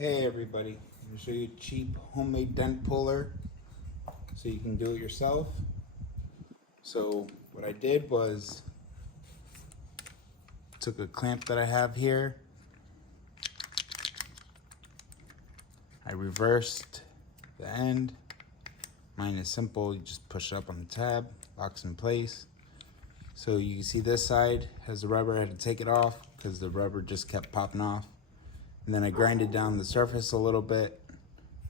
Hey everybody, I'm going to show you a cheap homemade dent puller so you can do it yourself. So what I did was took a clamp that I have here, I reversed the end. Mine is simple, you just push it up on the tab, locks in place. So you can see this side has the rubber. I had to take it off because the rubber just kept popping off. And then I grinded down the surface a little bit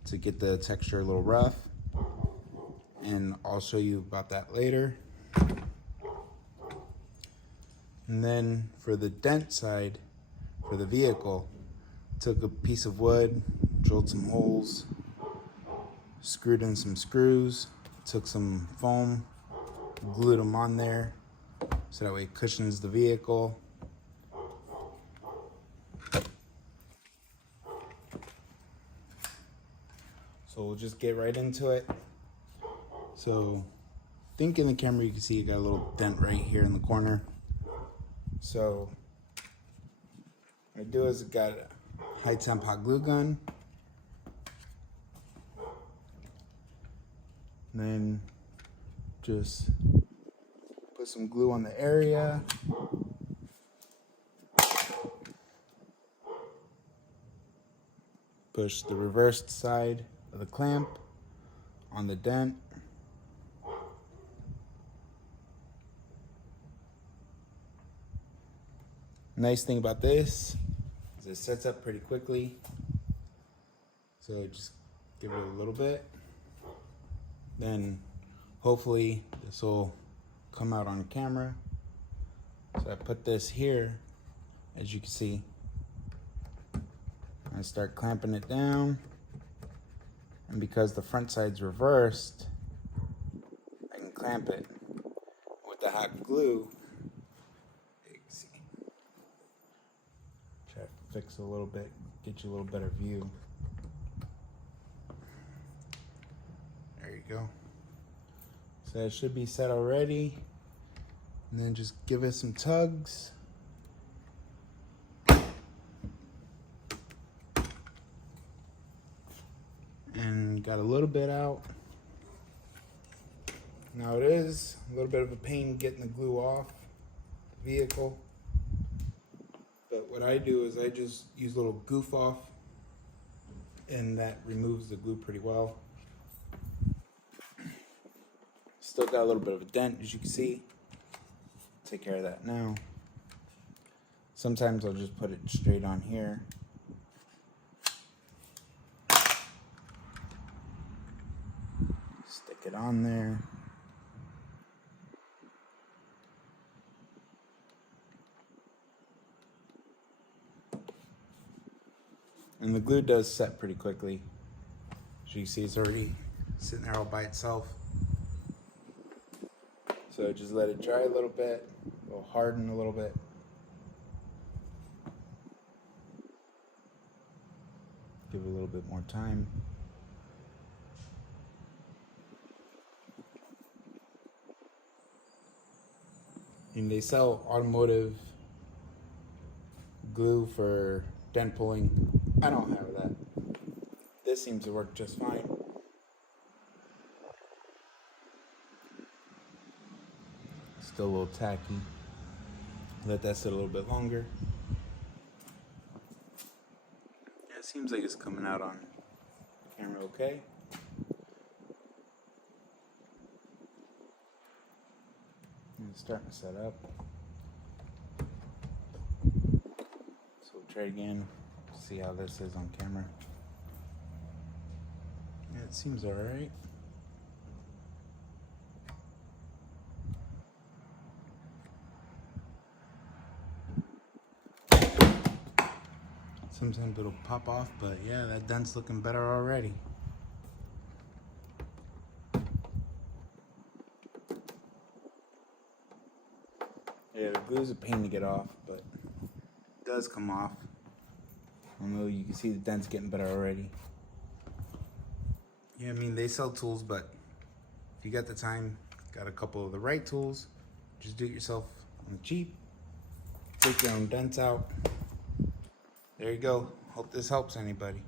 to get the texture a little rough. And I'll show you about that later. And then for the dent side, for the vehicle, took a piece of wood, drilled some holes, screwed in some screws, took some foam, glued them on there so that way it cushions the vehicle. So we'll just get right into it. So I think in the camera you can see it got a little dent right here in the corner. So what I do is I got a high temp hot glue gun. And then just put some glue on the area. Push the reversed side of the clamp on the dent. Nice thing about this is it sets up pretty quickly. So just give it a little bit. Then hopefully this will come out on camera. So I put this here, as you can see. I start clamping it down. And because the front side's reversed, I can clamp it with the hot glue. You can see. Try to fix a little bit, get you a little better view. There you go. So it should be set already. And then just give it some tugs. And got a little bit out. Now it is a little bit of a pain getting the glue off the vehicle. But what I do is I just use a little goof off, and that removes the glue pretty well. Still got a little bit of a dent, as you can see. Take care of that now. Sometimes I'll just put it straight on here. Stick it on there. And the glue does set pretty quickly. As you can see, it's already sitting there all by itself. So just let it dry a little bit, it'll harden a little bit. Give it a little bit more time. And they sell automotive glue for dent pulling. I don't have that. This seems to work just fine. Still a little tacky. Let that sit a little bit longer. Yeah, it seems like it's coming out on camera okay. And it's starting to set up. So we'll try again, see how this is on camera. Yeah, it seems alright. Sometimes it'll pop off, but yeah, that dent's looking better already. Yeah, the glue's a pain to get off, but it does come off. I know you can see the dent's getting better already. Yeah, I mean, they sell tools, but if you got the time, got a couple of the right tools, just do it yourself on the cheap. Take your own dents out. There you go. Hope this helps anybody.